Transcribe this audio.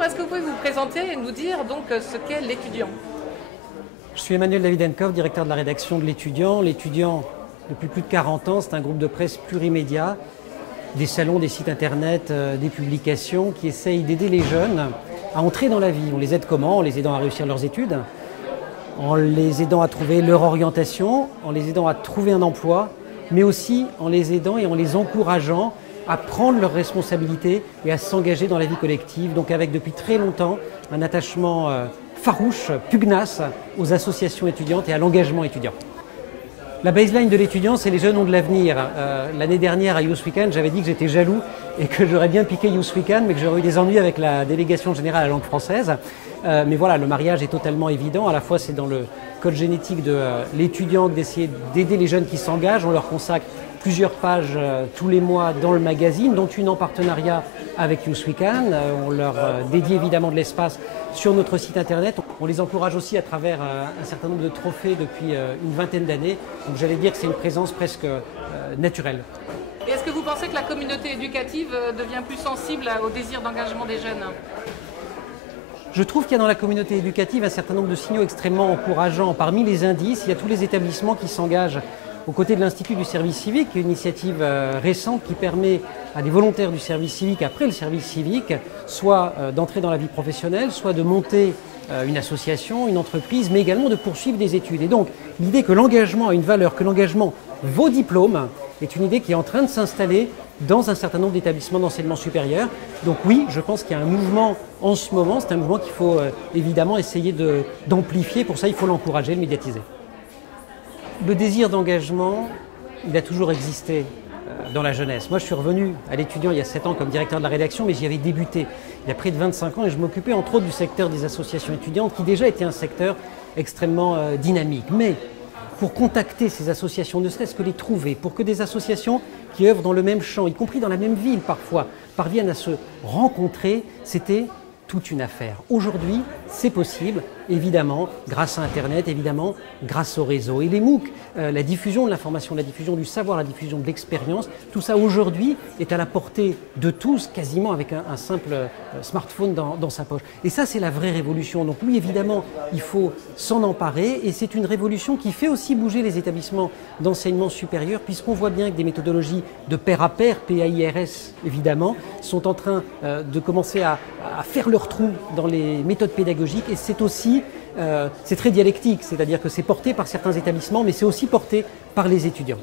Bonjour, est-ce que vous pouvez vous présenter et nous dire donc ce qu'est l'étudiant? Je suis Emmanuel Davidenkov, directeur de la rédaction de l'Étudiant. L'Étudiant, depuis plus de 40 ans, c'est un groupe de presse plurimédia, des salons, des sites internet, des publications qui essayent d'aider les jeunes à entrer dans la vie. On les aide comment? En les aidant à réussir leurs études, en les aidant à trouver leur orientation, en les aidant à trouver un emploi, mais aussi en les aidant et en les encourageant à prendre leurs responsabilités et à s'engager dans la vie collective. Donc avec depuis très longtemps un attachement farouche, pugnace aux associations étudiantes et à l'engagement étudiant. La baseline de l'étudiant, c'est les jeunes ont de l'avenir. L'année dernière à Youth Weekend, j'avais dit que j'étais jaloux et que j'aurais bien piqué Youth Weekend, mais que j'aurais eu des ennuis avec la délégation générale à la langue française. Mais voilà, le mariage est totalement évident. À la fois, c'est dans le code génétique de l'étudiant d'essayer d'aider les jeunes qui s'engagent. On leur consacre plusieurs pages tous les mois dans le magazine, dont une en partenariat avec Youth Weekend. On leur dédie évidemment de l'espace sur notre site internet. On les encourage aussi à travers un certain nombre de trophées depuis une vingtaine d'années. Donc j'allais dire que c'est une présence presque naturelle. Et est-ce que vous pensez que la communauté éducative devient plus sensible au désir d'engagement des jeunes? Je trouve qu'il y a dans la communauté éducative un certain nombre de signaux extrêmement encourageants. Parmi les indices, il y a tous les établissements qui s'engagent aux côtés de l'Institut du service civique, une initiative récente qui permet à des volontaires du service civique, après le service civique, soit d'entrer dans la vie professionnelle, soit de monter une association, une entreprise, mais également de poursuivre des études. Et donc, l'idée que l'engagement a une valeur, que l'engagement vaut diplôme, est une idée qui est en train de s'installer dans un certain nombre d'établissements d'enseignement supérieur. Donc oui, je pense qu'il y a un mouvement en ce moment, c'est un mouvement qu'il faut évidemment essayer d'amplifier. Pour ça, il faut l'encourager, le médiatiser. Le désir d'engagement, il a toujours existé dans la jeunesse. Moi, je suis revenu à l'Étudiant il y a 7 ans comme directeur de la rédaction, mais j'y avais débuté il y a près de 25 ans et je m'occupais entre autres du secteur des associations étudiantes qui déjà était un secteur extrêmement dynamique. Mais pour contacter ces associations, ne serait-ce que les trouver, pour que des associations qui œuvrent dans le même champ, y compris dans la même ville parfois, parviennent à se rencontrer, c'était toute une affaire. Aujourd'hui, c'est possible, évidemment, grâce à Internet, évidemment, grâce au réseau. Et les MOOC, la diffusion de l'information, la diffusion du savoir, la diffusion de l'expérience, tout ça aujourd'hui est à la portée de tous, quasiment avec un simple smartphone dans sa poche. Et ça, c'est la vraie révolution. Donc oui, évidemment, il faut s'en emparer et c'est une révolution qui fait aussi bouger les établissements d'enseignement supérieur puisqu'on voit bien que des méthodologies de pair à pair, PAIRS évidemment, sont en train de commencer à faire leur trou dans les méthodes pédagogiques et c'est aussi, c'est très dialectique, c'est-à-dire que c'est porté par certains établissements mais c'est aussi porté par les étudiants.